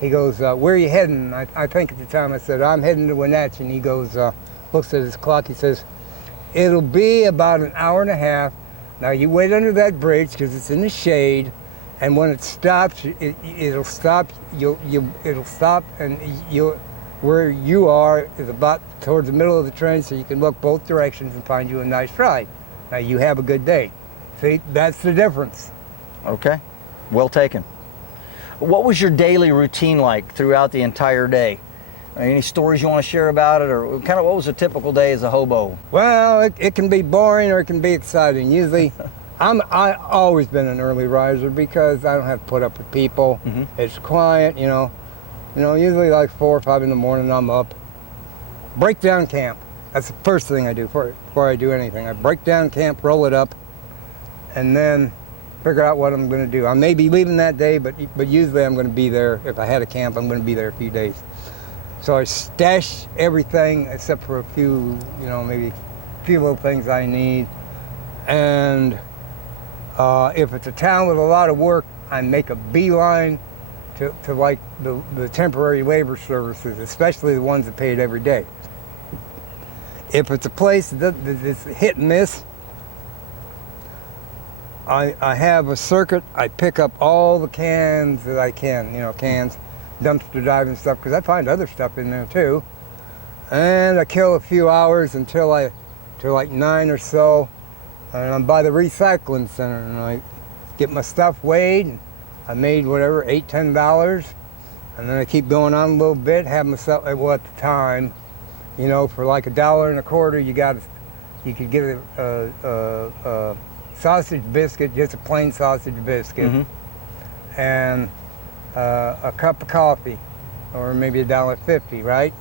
He goes, where are you heading? I think at the time I said, I'm heading to Wenatchee. And he goes, looks at his clock, he says, it'll be about an hour and a half. Now you wait under that bridge because it's in the shade. And when it stops, it'll stop. It'll stop, and where you are is about towards the middle of the train, so you can look both directions and find you a nice ride. Now you have a good day. See, that's the difference. Okay, well taken. What was your daily routine like throughout the entire day? Any stories you want to share about it, or kind of what was a typical day as a hobo? Well, it can be boring or it can be exciting. Usually. I always been an early riser because I don't have to put up with people. It's quiet, you know. Usually like 4 or 5 in the morning I'm up. Break down camp. That's the first thing I do before I do anything. I break down camp, roll it up, and then figure out what I'm going to do. I may be leaving that day, but usually I'm going to be there. If I had a camp, I'm going to be there a few days. So I stash everything except for a few, maybe a few little things I need. And if it's a town with a lot of work, I make a beeline to like the temporary labor services, especially the ones that pay it every day. If it's a place that's hit and miss, I have a circuit. I pick up all the cans that I can, cans, dumpster diving stuff, because I find other stuff in there too. And I kill a few hours till like 9 or so. And I'm by the recycling center, and I get my stuff weighed. And I made whatever, $8, $10, and then I keep going on a little bit. Have myself, well, at the time, for like $1.25, you could get a sausage biscuit, just a plain sausage biscuit, and a cup of coffee, or maybe $1.50, right?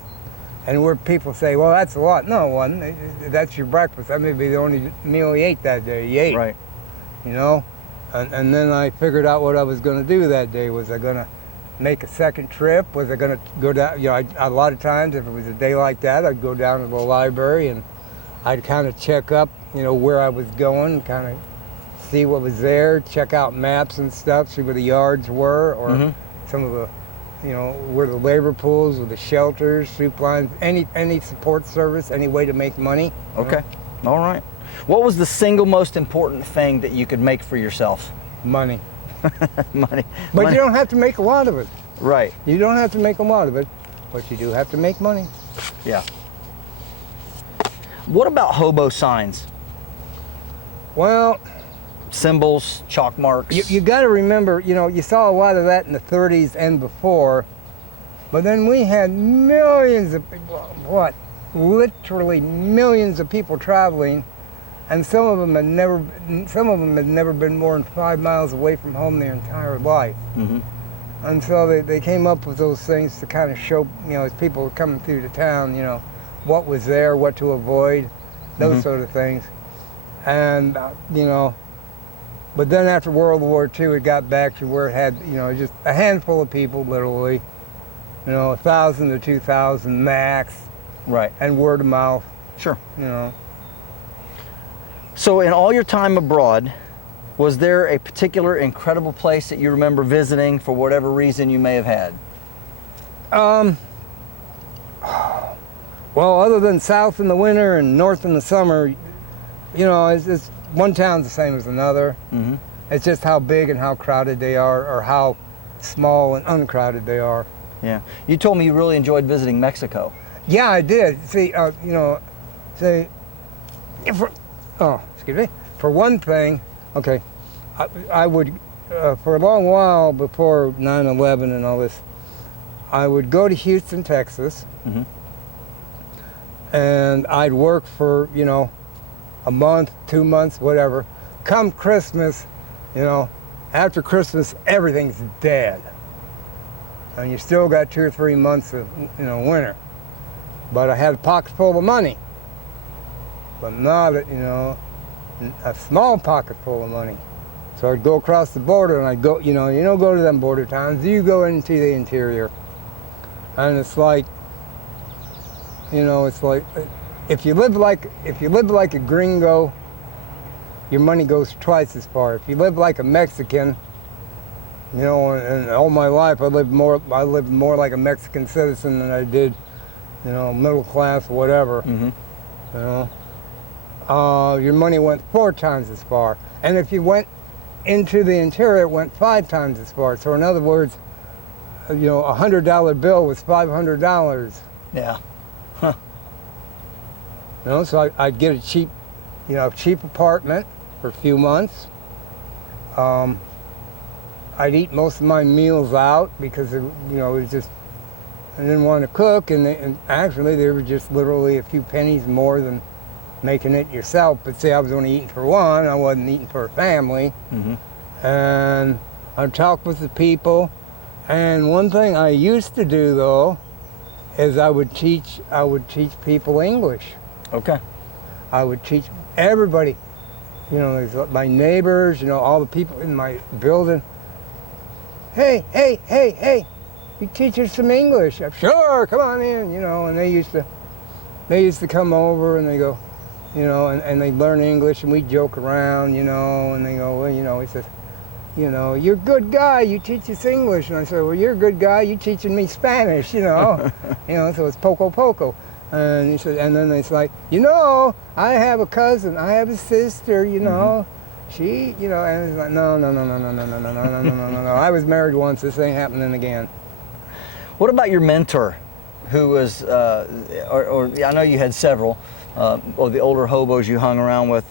And where people say, well, that's a lot. No, it wasn't. That's your breakfast. That may be the only meal you ate that day. You ate. Right. And then I figured out what I was going to do that day. Was I going to make a second trip? Was I going to go down? A lot of times, if it was a day like that, I'd go down to the library and I'd kind of check up, where I was going, kind of see what was there, check out maps and stuff, see where the yards were, or some of the, where the labor pools, or the shelters, soup lines, any support service, any way to make money. Okay, all right. What was the single most important thing that you could make for yourself? Money. Money. But you don't have to make a lot of it. Right. You don't have to make a lot of it, but you do have to make money. Yeah. What about hobo signs? Well, symbols, chalk marks. You got to remember, you saw a lot of that in the 30s and before, but then we had millions of people, literally millions of people traveling, and some of them had never been more than 5 miles away from home their entire life. And so they came up with those things to kind of show, as people were coming through the town, what was there, what to avoid, those sort of things. And, but then after World War II, it got back to where it had, just a handful of people, literally, 1,000 to 2,000 max. Right. And word of mouth. Sure. So in all your time abroad, was there a particular incredible place that you remember visiting for whatever reason you may have had? Well, other than south in the winter and north in the summer, it's one town's the same as another. It's just how big and how crowded they are, or how small and uncrowded they are. Yeah. You told me you really enjoyed visiting Mexico. Yeah, I did. See, excuse me. For one thing, okay, I would, for a long while before 9/11 and all this, I would go to Houston, Texas, and I'd work for, a month, 2 months, whatever. Come Christmas, after Christmas, everything's dead. And you still got 2 or 3 months of, winter. But I had a pocket full of money. But not, a small pocket full of money. So I'd go across the border and I'd go, go to them border towns. You go into the interior. And it's like, you know, it's like, if you live like a gringo, your money goes twice as far. If you live like a Mexican, you know, and all my life I lived more like a Mexican citizen than I did, you know, middle class or whatever. Mm-hmm. You know, your money went 4 times as far. And if you went into the interior, it went 5 times as far. So in other words, you know, a $100 bill was $500. Yeah. Huh. You know, so I'd get a cheap apartment for a few months. I'd eat most of my meals out because it was just, I didn't want to cook, and actually they were just literally a few pennies more than making it yourself. But see, I was only eating for one, I wasn't eating for a family. Mm-hmm. And I'd talk with the people. And one thing I used to do though is I would teach people English. Okay. I would teach everybody, you know, my neighbors, you know, all the people in my building. Hey, you teach us some English. Sure, come on in, you know. And they used to come over and they go, you know, and they learn English and we joke around, you know, and they go, well, you know, he says, you know, you're a good guy, you teach us English. And I said, well, you're a good guy, you teaching me Spanish, you know. You know, so it's poco. And he said, and then it's like, you know, I have a cousin, I have a sister, you know. Mm-hmm. She, you know, and it's like, no. I was married once, this ain't happening again. What about your mentor, who was, or I know you had several, or the older hobos you hung around with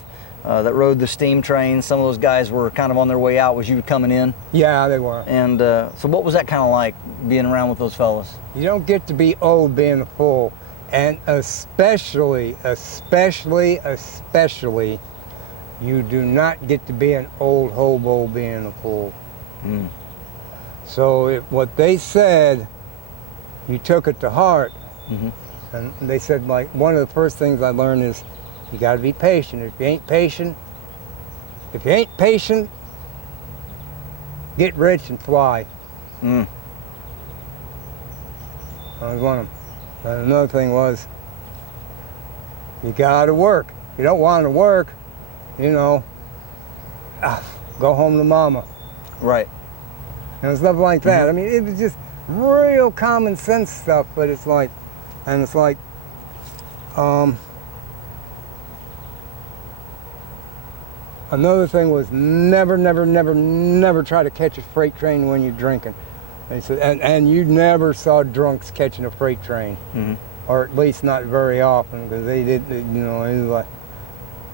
that rode the steam train? Some of those guys were kind of on their way out. Was you coming in? Yeah, they were. And so what was that kind of like, being around with those fellas? You don't get to be old being a fool. And especially, you do not get to be an old hobo being a fool. Mm. So what they said, you took it to heart. Mm-hmm. And they said, like, one of the first things I learned is you got to be patient. If you ain't patient, get rich and fly. Mm. That was one of them. And another thing was, you got to work. If you don't want to work, you know, go home to mama. Right. And stuff like that. Mm-hmm. I mean, it was just real common sense stuff, but it's like, another thing was never try to catch a freight train when you're drinking. They said, and you never saw drunks catching a freight train, mm-hmm. or at least not very often, because they did, you know, it was like,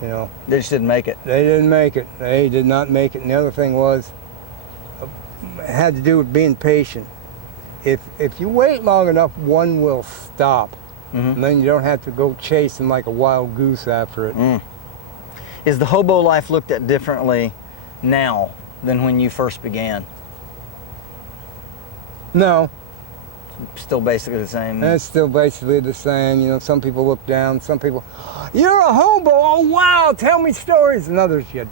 you know. They just didn't make it. They didn't make it. They did not make it. And the other thing was, it had to do with being patient. If you wait long enough, one will stop. Mm-hmm. And then you don't have to go chasing like a wild goose after it. Mm. Is the hobo life looked at differently now than when you first began? No. Still basically the same? It's still basically the same. You know, some people look down, some people, you're a hobo, oh wow, tell me stories. And others, you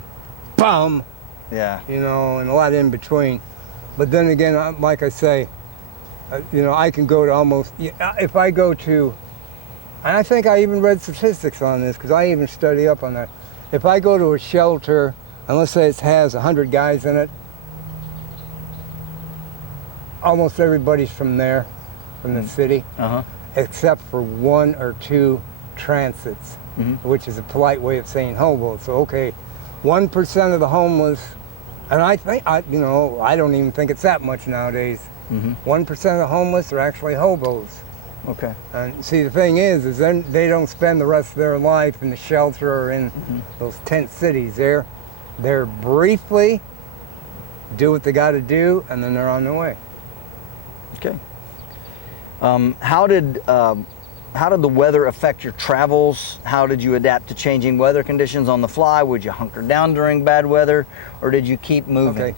bum. Yeah. You know, and a lot in between. But then again, like I say, you know, I can go to almost, if I go to, and I think I even read statistics on this, because I even study up on that. If I go to a shelter, and let's say it has 100 guys in it, almost everybody's from there, from the city, except for 1 or 2 transits, which is a polite way of saying hobo. So, okay, 1% of the homeless, and I think, you know, I don't even think it's that much nowadays. 1% of the homeless are actually hobos. Okay. And see, the thing is then they don't spend the rest of their life in the shelter or in those tent cities. They're briefly do what they got to do, and then they're on their way. Okay. How did the weather affect your travels? How did you adapt to changing weather conditions on the fly? Would you hunker down during bad weather, or did you keep moving? Okay.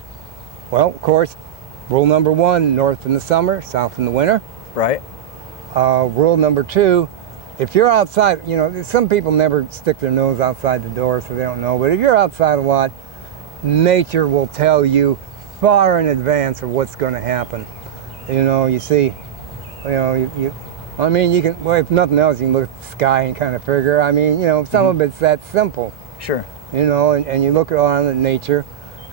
Well, of course, rule number 1, north in the summer, south in the winter. Right. Rule number 2, if you're outside, you know, some people never stick their nose outside the door, so they don't know, but if you're outside a lot, nature will tell you far in advance of what's going to happen. You know, you see, I mean, you can, well, if nothing else, you can look at the sky and kind of figure. I mean, some of it's that simple. Sure. And you look around at nature,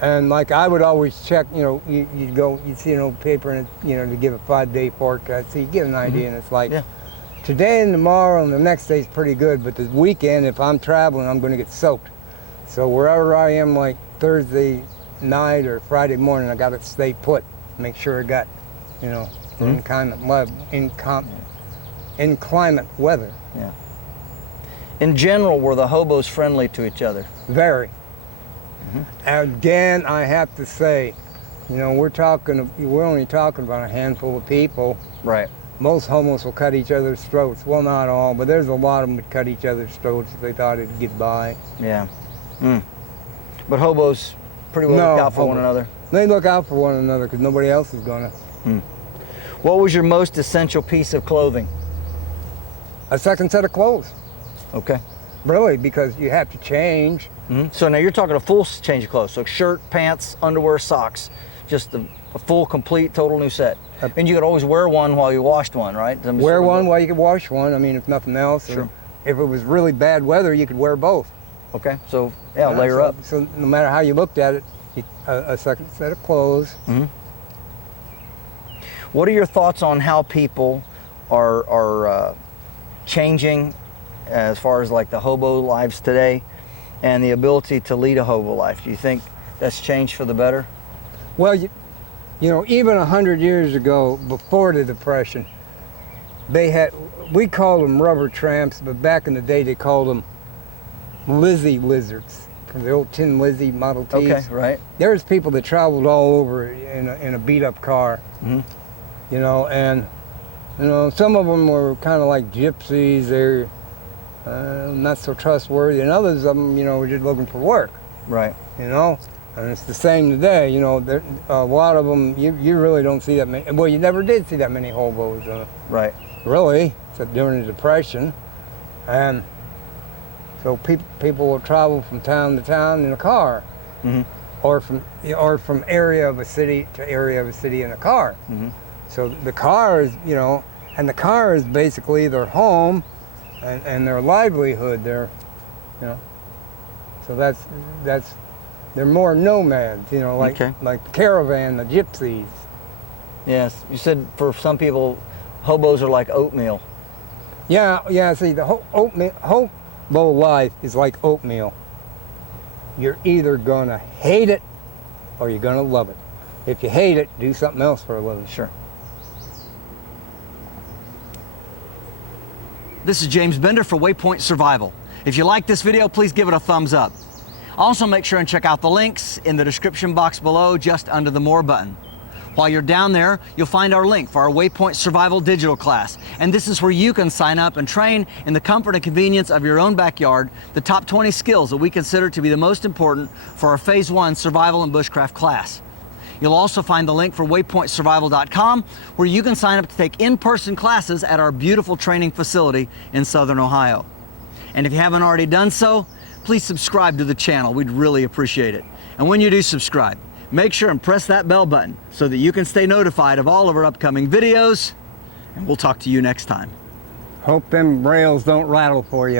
and like I would always check, you'd see an old paper and, to give a 5-day forecast, so you get an idea, and it's like, today and tomorrow and the next day's pretty good, but the weekend, if I'm traveling, I'm going to get soaked. So wherever I am, like Thursday night or Friday morning, I got to stay put, make sure I got, inclement weather. Yeah. In general, were the hobos friendly to each other? Very. Again, I have to say, we're only talking about a handful of people. Right. Most hobos will cut each other's throats. Well, not all, but there's a lot of them that cut each other's throats if they thought it'd get by. Yeah. But hobos pretty well look out for one another? They look out for one another because nobody else is gonna. What was your most essential piece of clothing? A second set of clothes. Okay. Really, because you have to change. So now you're talking a full change of clothes. So shirt, pants, underwear, socks. Just a full, complete, total new set. And you could always wear one while you washed one, right? Wear one while you could wash one. I mean, if nothing else. Sure. If it was really bad weather, you could wear both. Okay. So, layer up. So no matter how you looked at it, a second set of clothes. What are your thoughts on how people are changing as far as like the hobo lives today and the ability to lead a hobo life? Do you think that's changed for the better? Well, even 100 years ago, before the Depression, we called them rubber tramps, but back in the day they called them Lizzie lizards, from the old Tin Lizzie Model Ts. Okay, right. There's people that traveled all over in a beat-up car, and some of them were kind of like gypsies. They're not so trustworthy, and others of them, were just looking for work. Right. And it's the same today. A lot of them, you really don't see that many. Well, you never did see that many hobos. Right. Really, except during the Depression. And so people will travel from town to town in a car, or from area of a city to area of a city in a car. So the car is, and the car is basically their home and their livelihood. So they're more nomads, like the caravan, the gypsies. Yes, you said for some people, hobos are like oatmeal. Yeah. See, the hobo life is like oatmeal. You're either gonna hate it or you're gonna love it. If you hate it, do something else for a living. Sure. This is James Bender for WayPoint Survival. If you like this video, please give it a thumbs up. Also, make sure and check out the links in the description box below, just under the More button. While you're down there, you'll find our link for our WayPoint Survival digital class. And this is where you can sign up and train in the comfort and convenience of your own backyard the top 20 skills that we consider to be the most important for our Phase 1 Survival and Bushcraft class. You'll also find the link for waypointsurvival.com, where you can sign up to take in-person classes at our beautiful training facility in Southern Ohio. And if you haven't already done so, please subscribe to the channel. We'd really appreciate it. And when you do subscribe, make sure and press that bell button so that you can stay notified of all of our upcoming videos. And we'll talk to you next time. Hope them rails don't rattle for you.